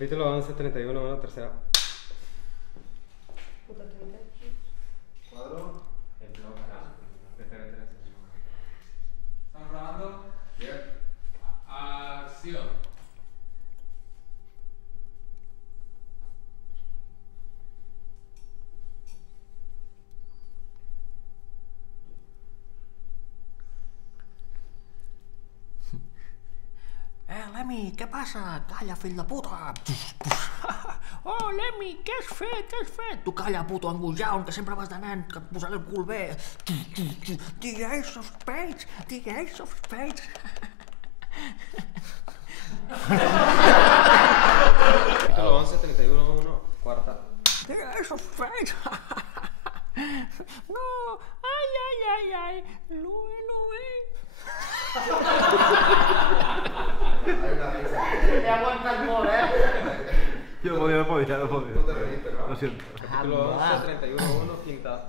Capítulo 11, 31, 1, tercera. Puta 30. Cuadro. ¿Estamos grabando? Bien. Acción. Lemmy, què passa? Calla, fill de puta! Oh, Lemmy, què has fet? Què has fet? Tu calla, puto angoixau, que sempre vas de nen, que et posaré el cul bé. The Ace of Spades! The Ace of Spades! Capítulo 11, 31, 1, cuarta. The Ace of Spades! No! Ai, ai, ai, ai! Louis, Louis! Hay una risa. Le aguantas molt, Yo no podía. No te reíste, ¿no? Lo siento. Capítulo 11, 31, 1, quinta.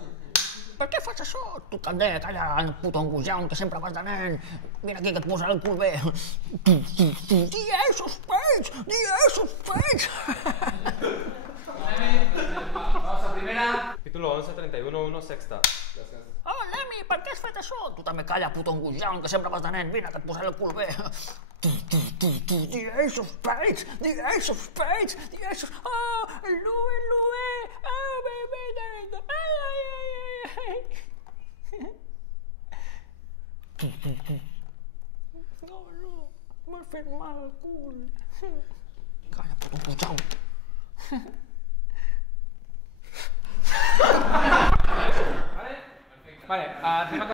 Per què fas això? Tu també, calla, puto angoixau, que sempre vas de nen. Vine aquí, que et posaré el cul bé. The Ace of Spades! The Ace of Spades! Vamos a primera. Capítulo 11, 31, 1, sexta. Gracias. Oh, Lemmy, per què has fet això? Tu també calla, puto angoixau, que sempre vas de nen. Vine, que et posaré el cul bé. The Ace of Spades! The Ace of Spades! The Ace of... Oh, Louis, Louis! Oh, baby, ai, ai, ai, ai. No, no, m'has fet mal al cul. Calla, puto angoixau. Vale,